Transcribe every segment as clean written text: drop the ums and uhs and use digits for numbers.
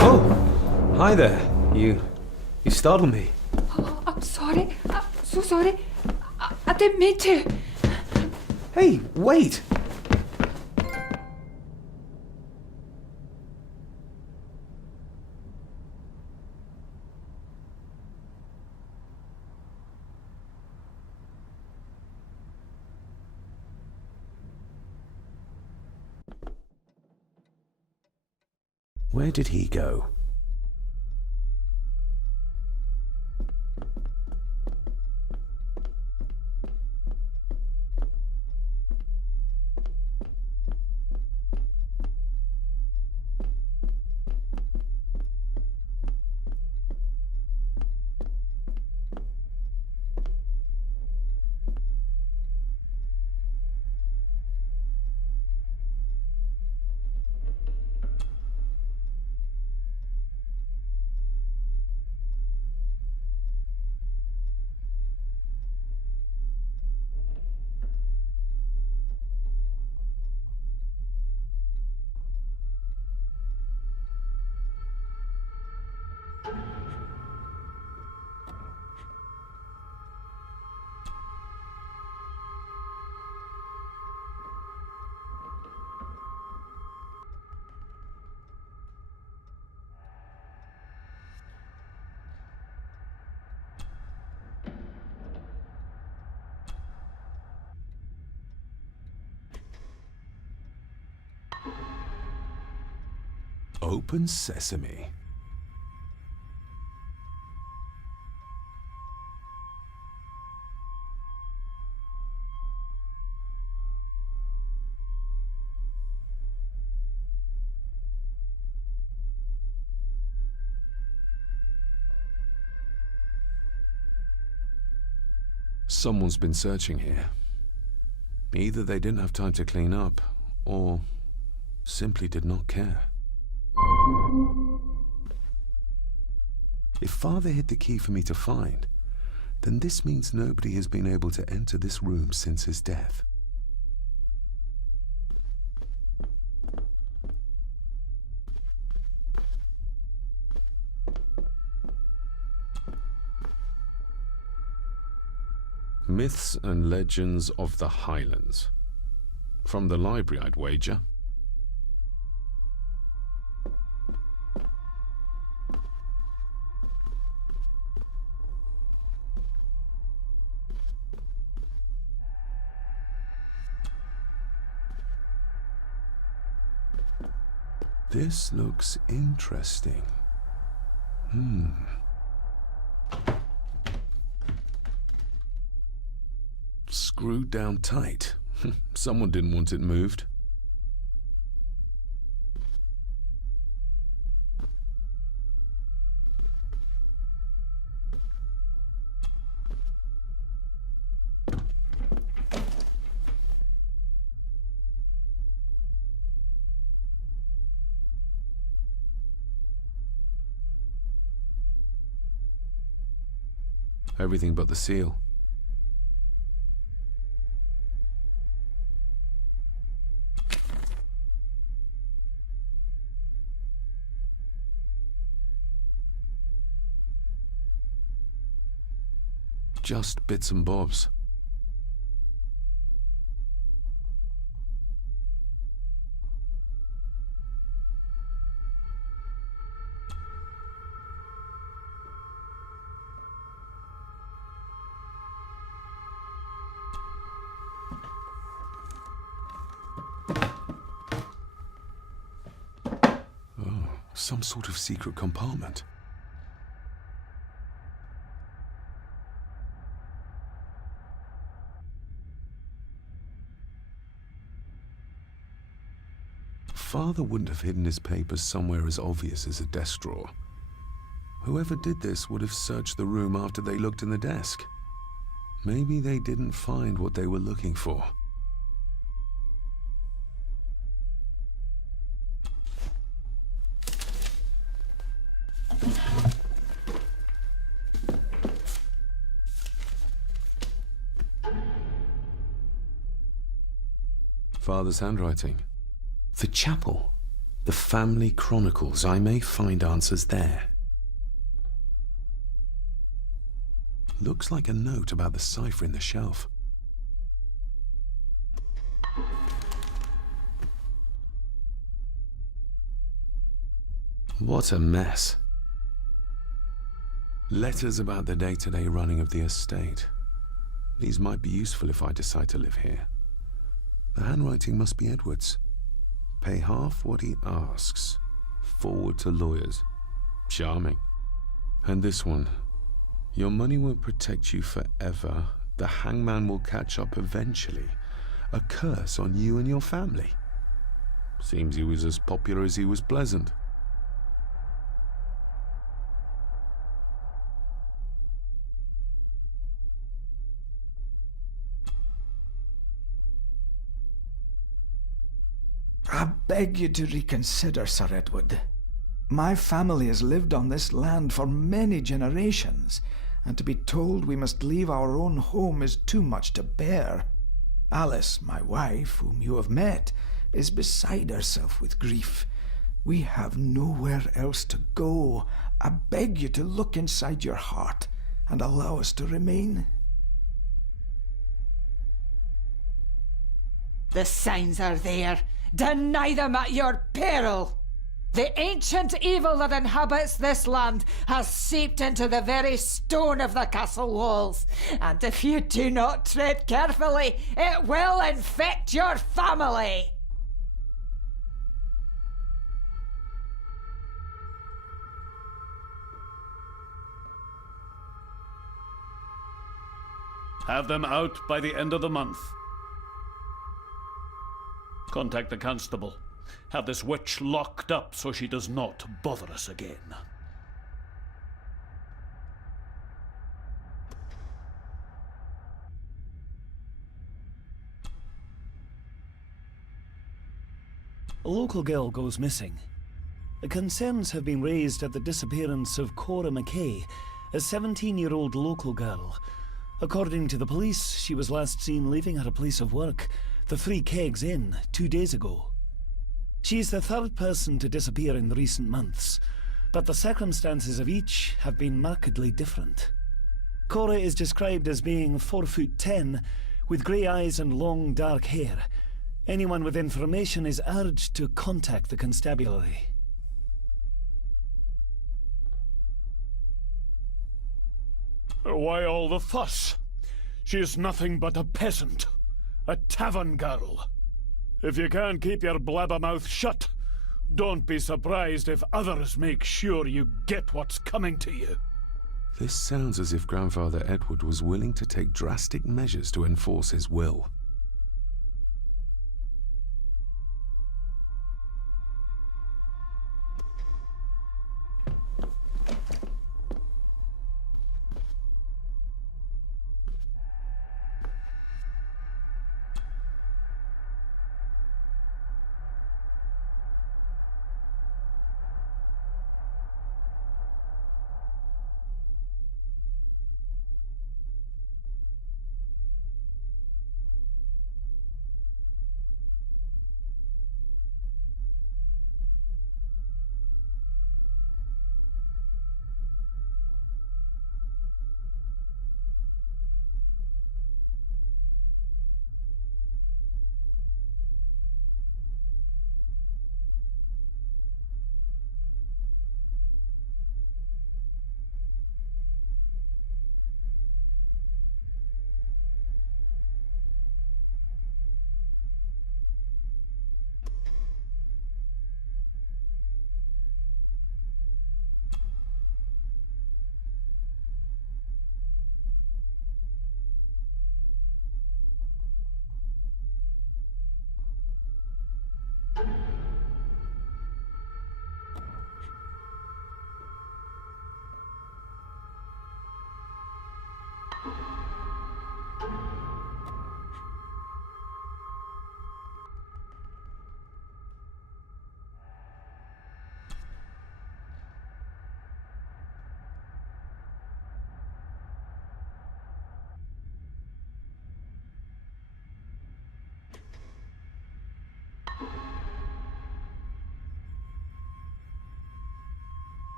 Oh, hi there. You startled me. Oh, I'm sorry. I'm so sorry. I didn't mean to. Hey, wait! Where did he go? Open sesame. Someone's been searching here. Either they didn't have time to clean up, or simply did not care. If Father hid the key for me to find, then this means nobody has been able to enter this room since his death. Myths and Legends of the Highlands. From the library, I'd wager. This looks interesting. Screwed down tight. Someone didn't want it moved. Everything but the seal. Just bits and bobs. Oh, some sort of secret compartment. Father wouldn't have hidden his papers somewhere as obvious as a desk drawer. Whoever did this would have searched the room after they looked in the desk. Maybe they didn't find what they were looking for. Father's handwriting. The chapel. The family chronicles. I may find answers there. Looks like a note about the cipher in the shelf. What a mess. Letters about the day-to-day running of the estate. These might be useful if I decide to live here. The handwriting must be Edward's. Pay half what he asks. Forward to lawyers. Charming. And this one. Your money won't protect you forever. The hangman will catch up eventually. A curse on you and your family. Seems he was as popular as he was pleasant. I beg you to reconsider, Sir Edward. My family has lived on this land for many generations, and to be told we must leave our own home is too much to bear. Alice, my wife, whom you have met, is beside herself with grief. We have nowhere else to go. I beg you to look inside your heart and allow us to remain. The signs are there. Deny them at your peril. The ancient evil that inhabits this land has seeped into the very stone of the castle walls, and if you do not tread carefully, it will infect your family. Have them out by the end of the month. Contact the constable. Have this witch locked up so she does not bother us again. A local girl goes missing. Concerns have been raised at the disappearance of Cora McKay, a 17-year-old local girl. According to the police, she was last seen leaving her place of work, the Three Kegs Inn, 2 days ago. She's the third person to disappear in recent months, but the circumstances of each have been markedly different. Cora is described as being 4'10", with grey eyes and long dark hair. Anyone with information is urged to contact the constabulary. Why all the fuss? She is nothing but a peasant. A tavern girl. If you can't keep your blabbermouth shut, don't be surprised if others make sure you get what's coming to you. This sounds as if Grandfather Edward was willing to take drastic measures to enforce his will.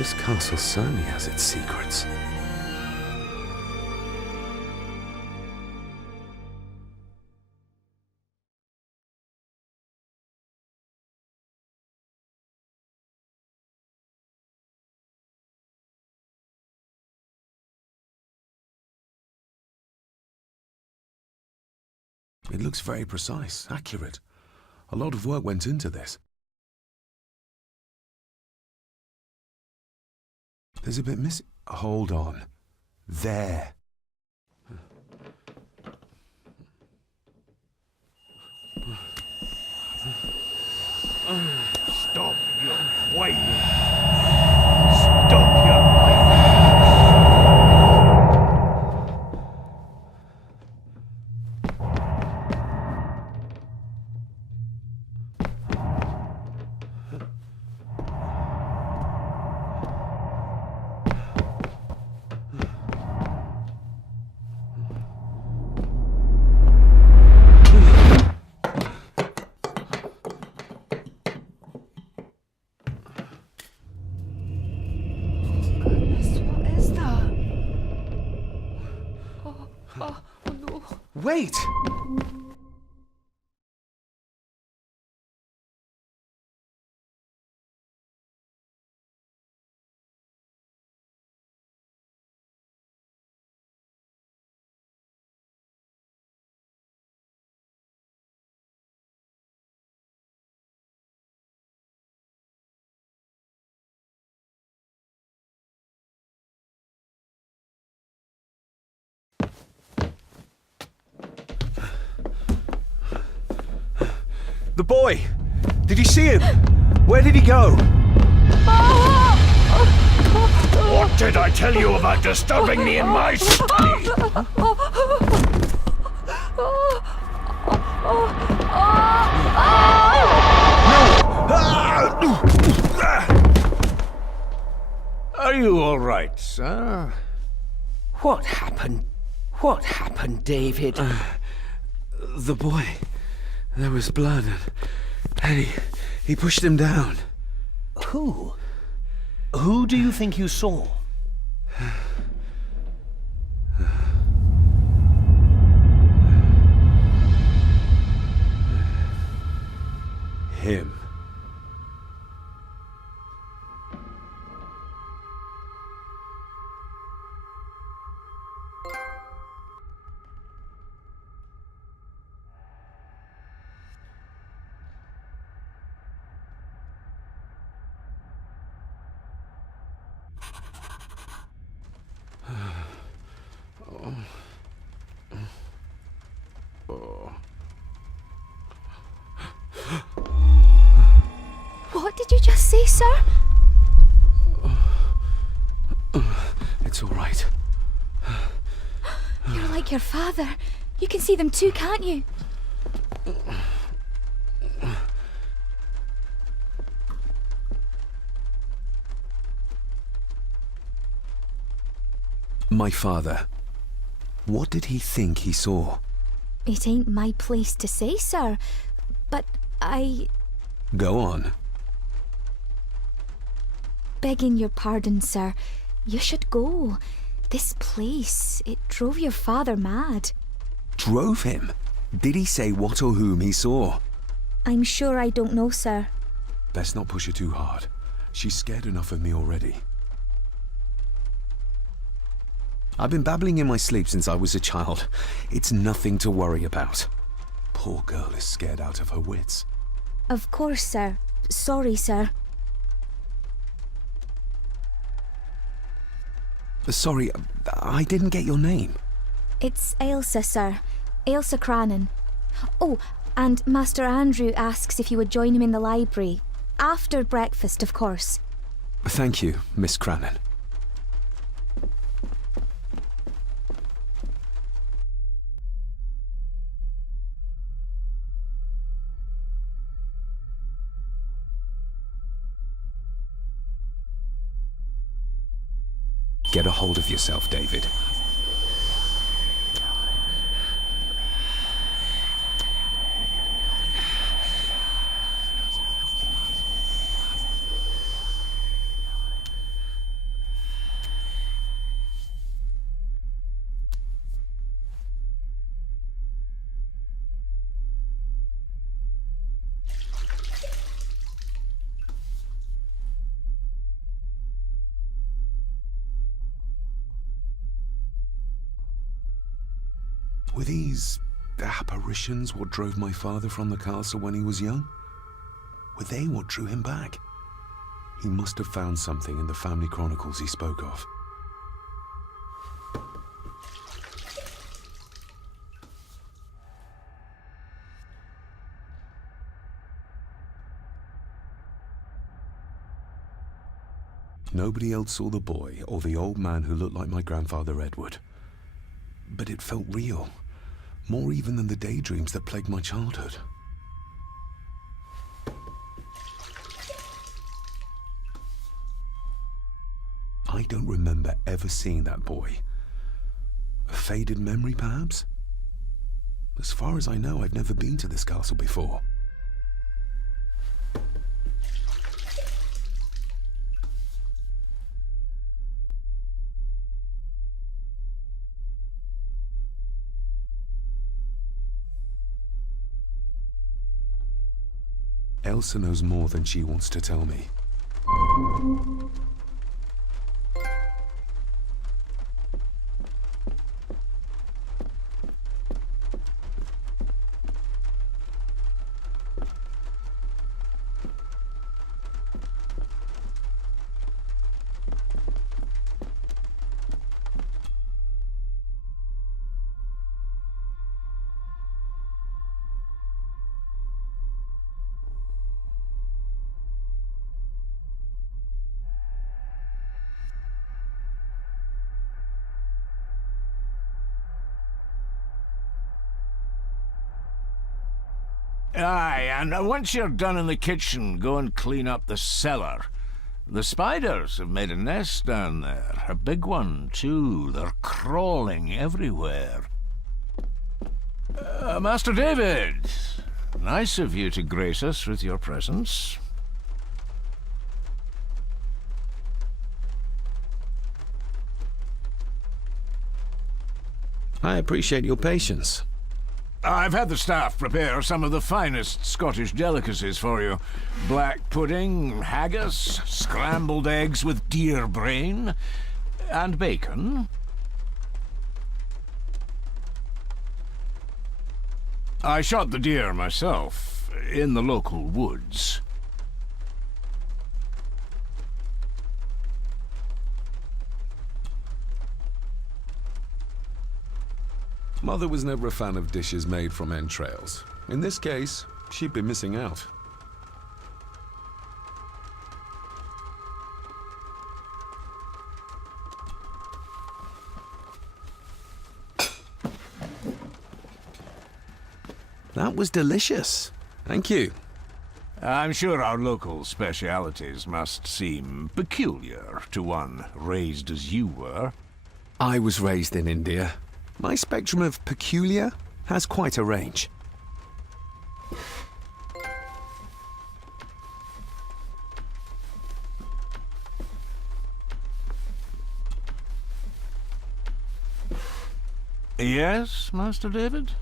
This castle certainly has its secrets. It looks very precise, accurate. A lot of work went into this. There's a bit missing. Hold on. There. Stop your whining! Stop your whining! Goodness, what is that? Oh no. Wait! The boy! Did you see him? Where did he go? What did I tell you about disturbing me in my study? Are you all right, sir? What happened? What happened, David? The boy. There was blood, and he pushed him down. Who? Who do you think you saw? Him. What did you just say, sir? It's all right. You're like your father. You can see them too, can't you? My father. What did he think he saw? It ain't my place to say, sir. But Go on. begging your pardon, sir, you should go. This place, it drove your father mad. Drove him? Did he say what or whom he saw? I'm sure I don't know, sir. Best not push her too hard. She's scared enough of me already. I've been babbling in my sleep since I was a child. It's nothing to worry about. Poor girl is scared out of her wits. Of course, sir. Sorry, sir. Sorry, I didn't get your name. It's Ailsa, sir. Ailsa Crannan. Oh, and Master Andrew asks if you would join him in the library. After breakfast, of course. Thank you, Miss Crannan. Get a hold of yourself, David. Were these apparitions what drove my father from the castle when he was young? Were they what drew him back? He must have found something in the family chronicles he spoke of. Nobody else saw the boy or the old man who looked like my grandfather Edward. But it felt real, more even than the daydreams that plagued my childhood. I don't remember ever seeing that boy. A faded memory, perhaps? As far as I know, I've never been to this castle before. Elsa knows more than she wants to tell me. Aye, and once you're done in the kitchen, go and clean up the cellar. The spiders have made a nest down there. A big one, too. They're crawling everywhere. Master David, nice of you to grace us with your presence. I appreciate your patience. I've had the staff prepare some of the finest Scottish delicacies for you. Black pudding, haggis, scrambled eggs with deer brain, and bacon. I shot the deer myself, in the local woods. Mother was never a fan of dishes made from entrails. In this case, she'd be missing out. That was delicious. Thank you. I'm sure our local specialities must seem peculiar to one raised as you were. I was raised in India. My spectrum of peculiar has quite a range. Yes, Master David?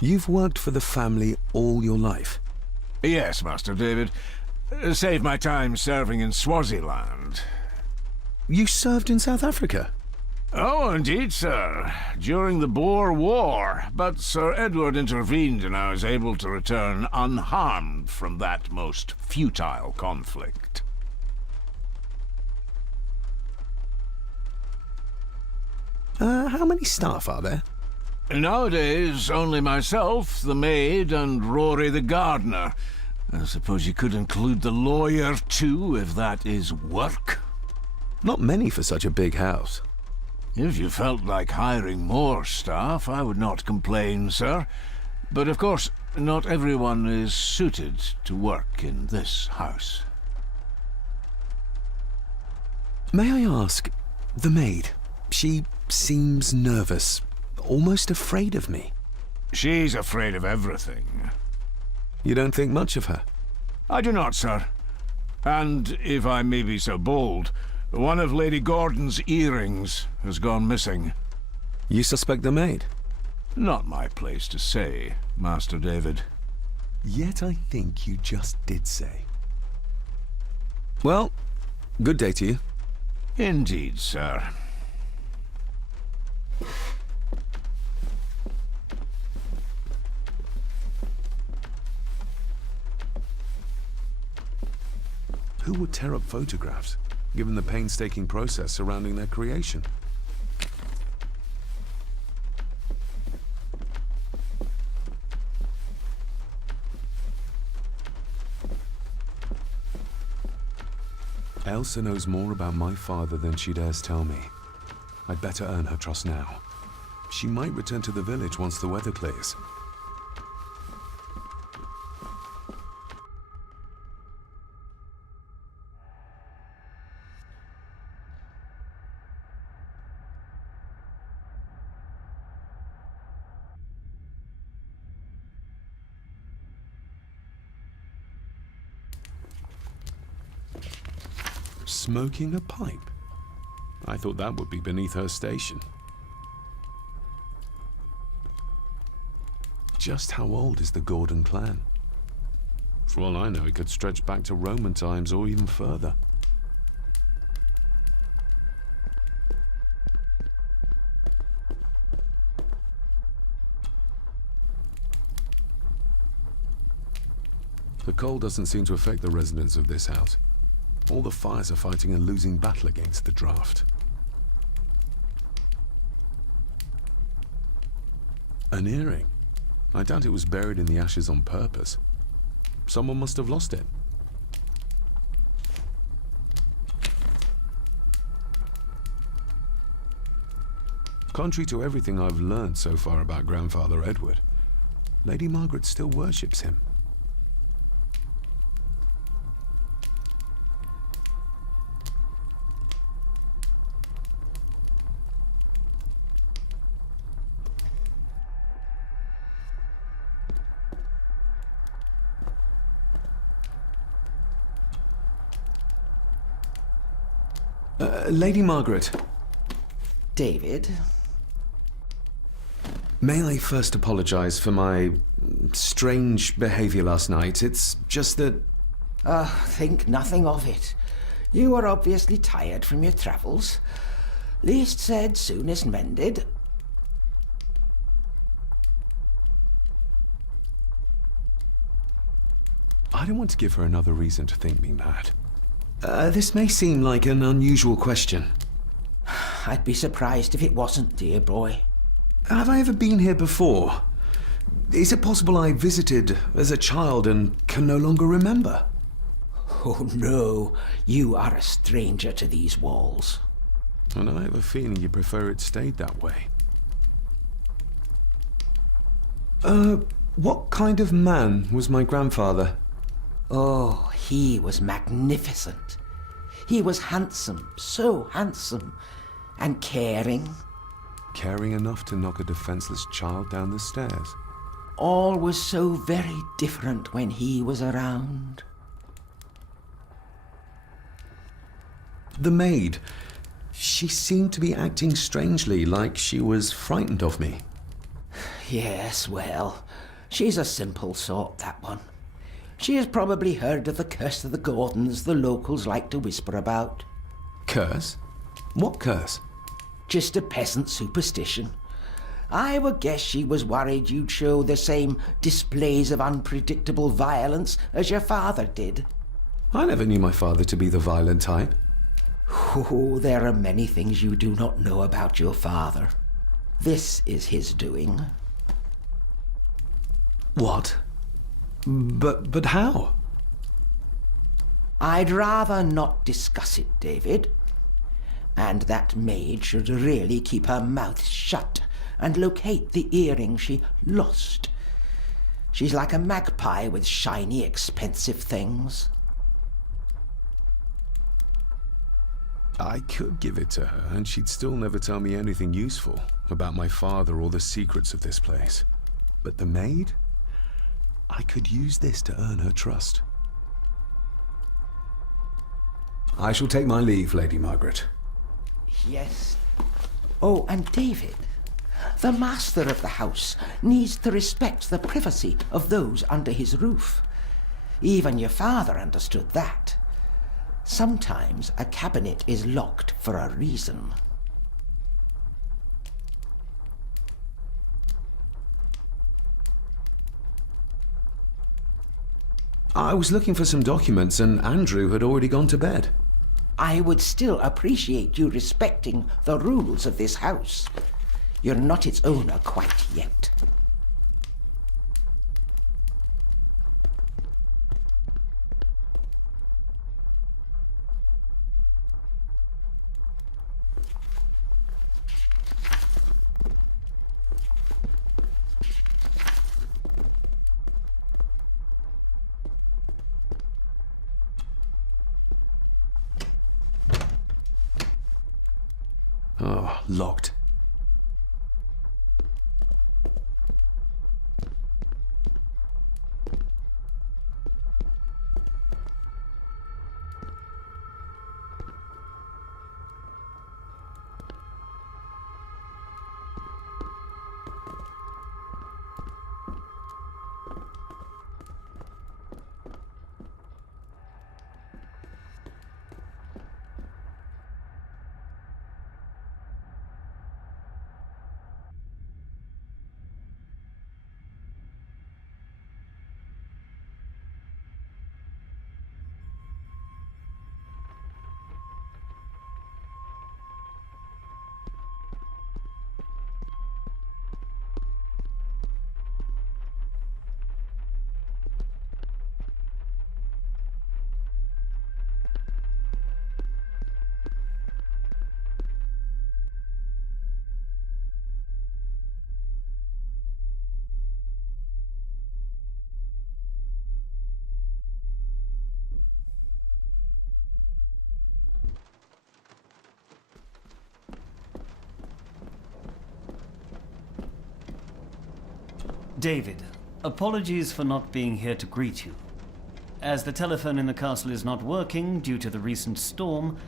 You've worked for the family all your life? Yes, Master David. Saved my time serving in Swaziland. You served in South Africa? Oh, indeed, sir. During the Boer War. But Sir Edward intervened and I was able to return unharmed from that most futile conflict. How many staff are there? Nowadays, only myself, the maid, and Rory the gardener. I suppose you could include the lawyer, too, if that is work. Not many for such a big house. If you felt like hiring more staff, I would not complain, sir. But of course, not everyone is suited to work in this house. May I ask, the maid, she seems nervous, almost afraid of me. She's afraid of everything. You don't think much of her? I do not, sir. And, if I may be so bold, one of Lady Gordon's earrings has gone missing. You suspect the maid? Not my place to say, Master David. Yet I think you just did say. Well, Good day to you. Indeed, sir. Who would tear up photographs, given the painstaking process surrounding their creation? Ailsa knows more about my father than she dares tell me. I'd better earn her trust now. She might return to the village once the weather clears. Smoking a pipe? I thought that would be beneath her station. Just how old is the Gordon clan? For all I know, it could stretch back to Roman times or even further. The cold doesn't seem to affect the residents of this house. All the fires are fighting a losing battle against the draft. An earring? I doubt it was buried in the ashes on purpose. Someone must have lost it. Contrary to everything I've learned so far about Grandfather Edward, Lady Margaret still worships him. Lady Margaret. David? May I first apologize for my strange behavior last night? It's just that... Think nothing of it. You were obviously tired from your travels. Least said, soonest mended. I don't want to give her another reason to think me mad. This may seem like an unusual question. I'd be surprised if it wasn't, dear boy. Have I ever been here before? Is it possible I visited as a child and can no longer remember? Oh no, you are a stranger to these walls. And I have a feeling you prefer it stayed that way. What kind of man was my grandfather? Oh, he was magnificent. He was handsome, so handsome, and caring. Caring enough to knock a defenseless child down the stairs. All was so very different when he was around. The maid. She seemed to be acting strangely, like she was frightened of me. Yes, well, she's a simple sort, that one. She has probably heard of the curse of the Gordons the locals like to whisper about. Curse? What curse? Just a peasant superstition. I would guess she was worried you'd show the same displays of unpredictable violence as your father did. I never knew my father to be the violent type. Oh, there are many things you do not know about your father. This is his doing. What? But how? I'd rather not discuss it, David. And that maid should really keep her mouth shut and locate the earring she lost. She's like a magpie with shiny, expensive things. I could give it to her, and she'd still never tell me anything useful about my father or the secrets of this place. But the maid? I could use this to earn her trust. I shall take my leave, Lady Margaret. Yes. Oh, and David, the master of the house needs to respect the privacy of those under his roof. Even your father understood that. Sometimes a cabinet is locked for a reason. I was looking for some documents and Andrew had already gone to bed. I would still appreciate you respecting the rules of this house. You're not its owner quite yet. Oh, locked. David, apologies for not being here to greet you. As the telephone in the castle is not working due to the recent storm,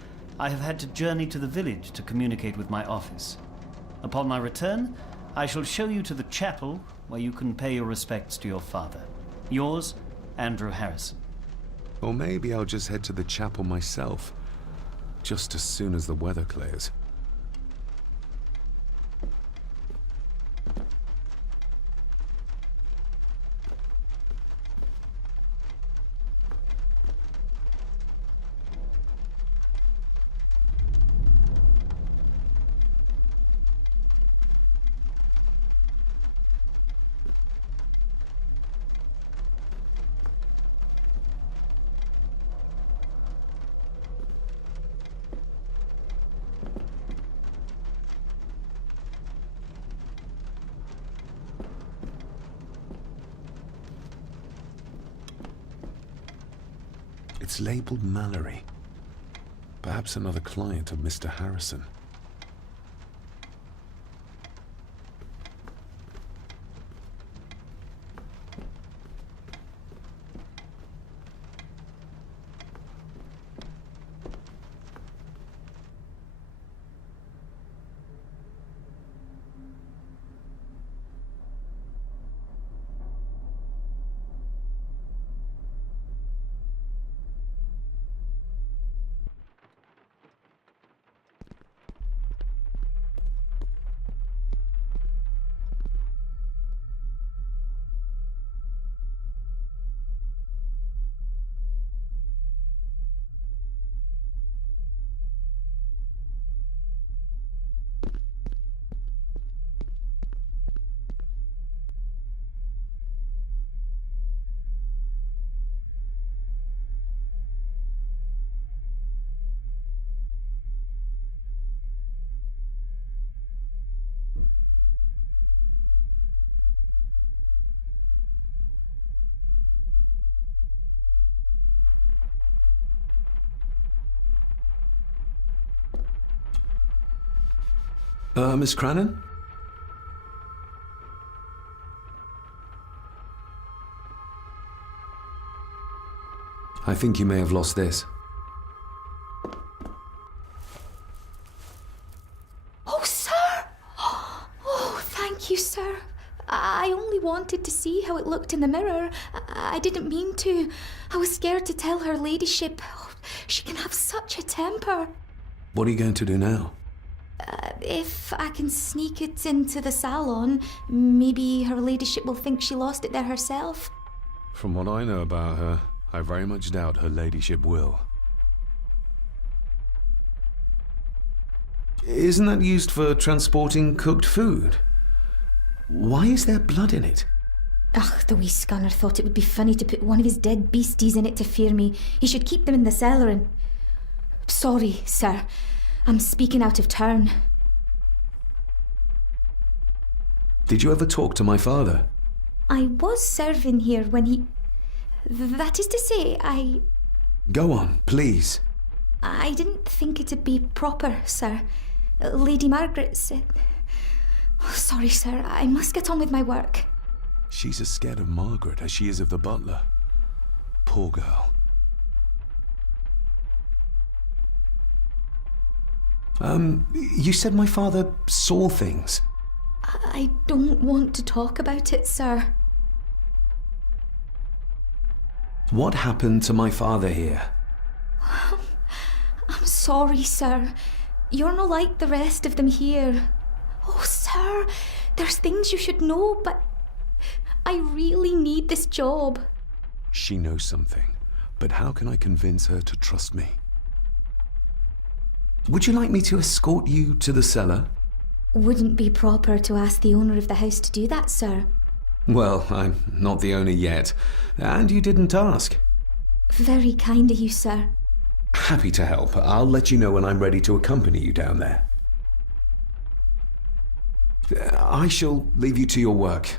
I have had to journey to the village to communicate with my office. Upon my return, I shall show you to the chapel where you can pay your respects to your father. Yours, Andrew Harrison. Or maybe I'll just head to the chapel myself, just as soon as the weather clears. It's labeled Mallory. Perhaps another client of Mr. Harrison. Miss Crannan? I think you may have lost this. Oh, sir! Oh, thank you, sir. I only wanted to see how it looked in the mirror. I didn't mean to. I was scared to tell her ladyship. She can have such a temper. What are you going to do now? If I can sneak it into the salon, maybe her ladyship will think she lost it there herself. From what I know about her, I very much doubt her ladyship will. Isn't that used for transporting cooked food? Why is there blood in it? Ugh, the wee scunner thought it would be funny to put one of his dead beasties in it to fear me. He should keep them in the cellar and... Sorry, sir. I'm speaking out of turn. Did you ever talk to my father? I was serving here when he... That is to say, Go on, please. I didn't think it'd be proper, sir. Lady Margaret said... Oh, sorry, sir. I must get on with my work. She's as scared of Margaret as she is of the butler. Poor girl. You said my father saw things. I don't want to talk about it, sir. What happened to my father here? I'm sorry, sir. You're not like the rest of them here. Oh, sir, there's things you should know, but I really need this job. She knows something, but how can I convince her to trust me? Would you like me to escort you to the cellar? Wouldn't be proper to ask the owner of the house to do that, sir. Well, I'm not the owner yet, and you didn't ask. Very kind of you, sir. Happy to help. I'll let you know when I'm ready to accompany you down there. I shall leave you to your work.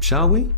Shall we?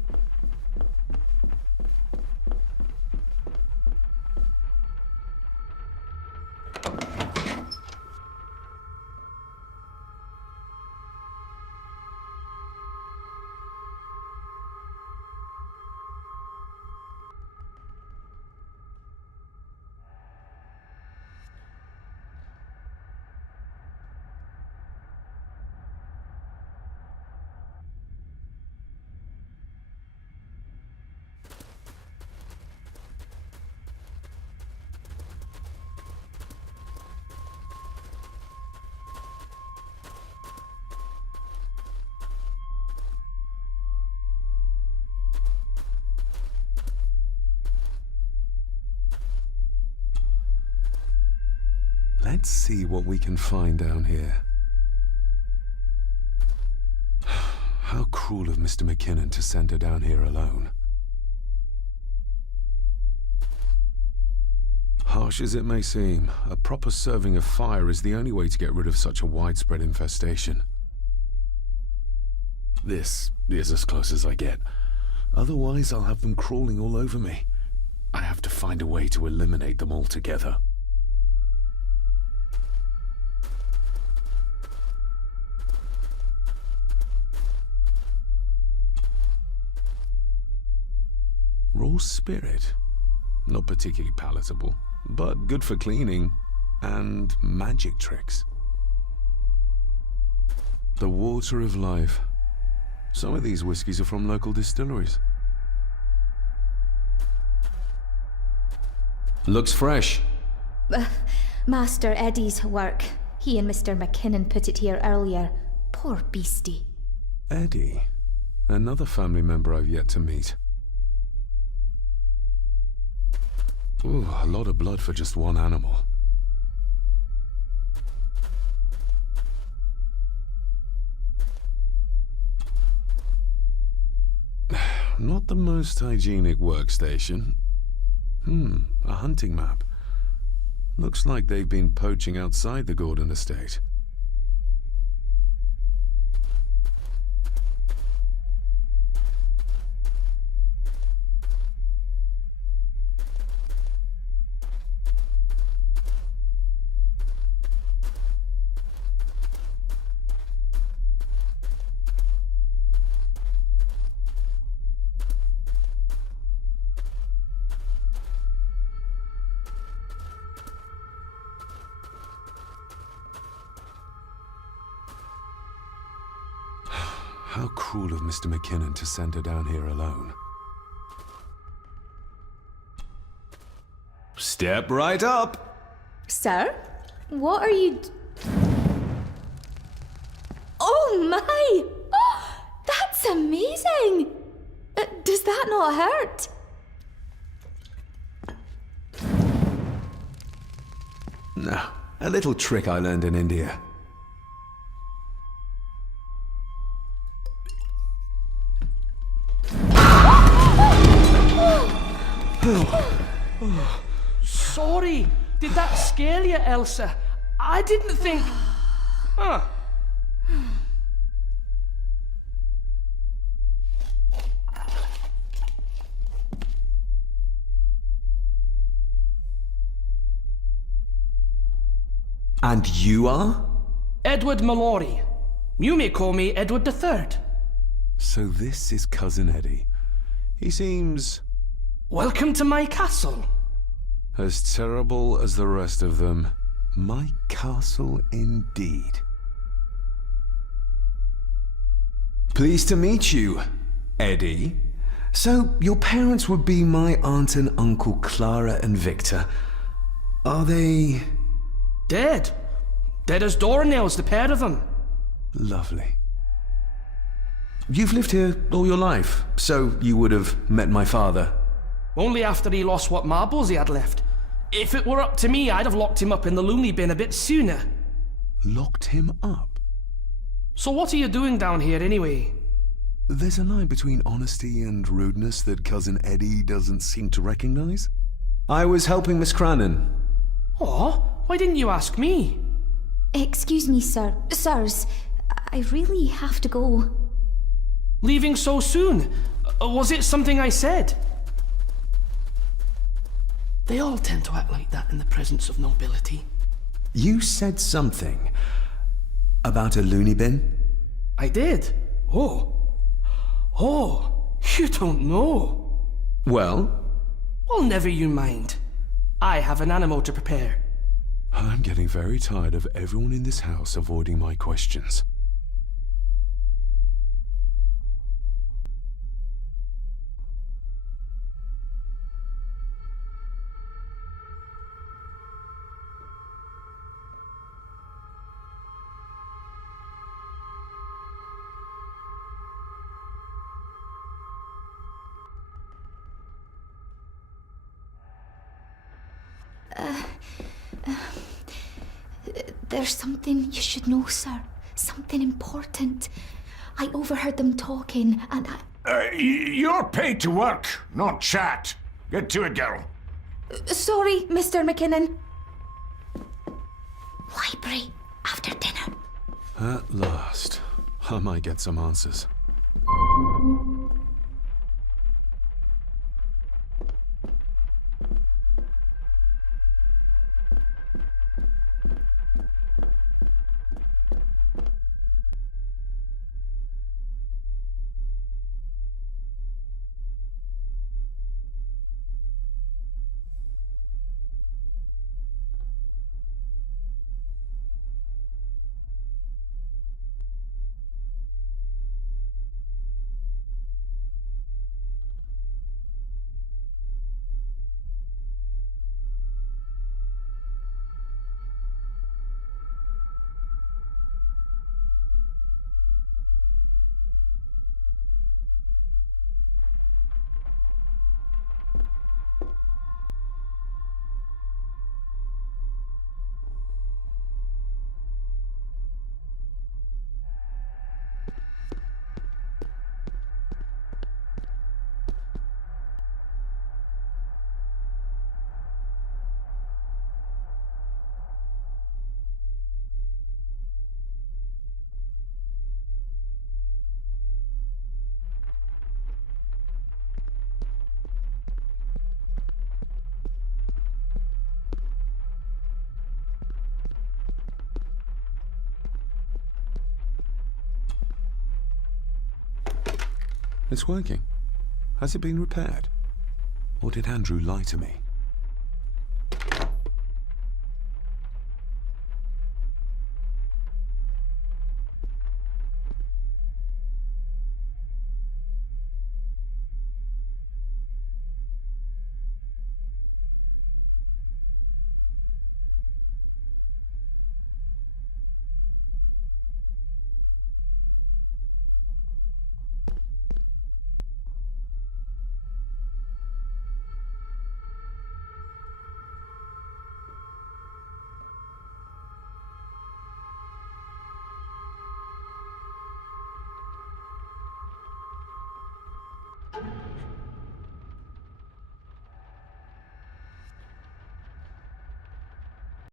Let's see what we can find down here. How cruel of Mr. McKinnon to send her down here alone. Harsh as it may seem, a proper serving of fire is the only way to get rid of such a widespread infestation. This is as close as I get. Otherwise, I'll have them crawling all over me. I have to find a way to eliminate them altogether. Raw spirit. Not particularly palatable, but good for cleaning and magic tricks. The water of life. Some of these whiskies are from local distilleries. Looks fresh. Master Eddie's work. He and Mr. McKinnon put it here earlier. Poor beastie. Eddie. Another family member I've yet to meet. Ooh, a lot of blood for just one animal. Not the most hygienic workstation. A hunting map. Looks like they've been poaching outside the Gordon estate. How cruel of Mr. McKinnon to send her down here alone. Step right up. Sir? What are you... Oh my! Oh, that's amazing! Does that not hurt? No, a little trick I learned in India. Sorry, did that scare you, Elsa? I didn't think... Huh. And you are? Edward Mallory. You may call me Edward III. So this is Cousin Eddie. He seems Welcome to my castle. as terrible as the rest of them. My castle indeed. Pleased to meet you, Eddie. So, your parents would be my aunt and uncle Clara and Victor. Are they... Dead. Dead as doornails, the pair of them. Lovely. You've lived here all your life, so you would have met my father. Only after he lost what marbles he had left. If it were up to me, I'd have locked him up in the loony bin a bit sooner. Locked him up? So what are you doing down here anyway? There's a line between honesty and rudeness that Cousin Eddie doesn't seem to recognize. I was helping Miss Crannan. Oh, why didn't you ask me? Excuse me, sir. Sirs, I really have to go. Leaving so soon? Was it something I said? They all tend to act like that in the presence of nobility. You said something about a loony bin? I did? Oh, you don't know. Well? Well, never you mind. I have an animal to prepare. I'm getting very tired of everyone in this house avoiding my questions. There's something you should know, sir. Something important. I overheard them talking, and You're paid to work, not chat. Get to it, girl. Sorry, Mr. McKinnon. Library, after dinner. At last. I might get some answers. It's working. Has it been repaired? Or did Andrew lie to me?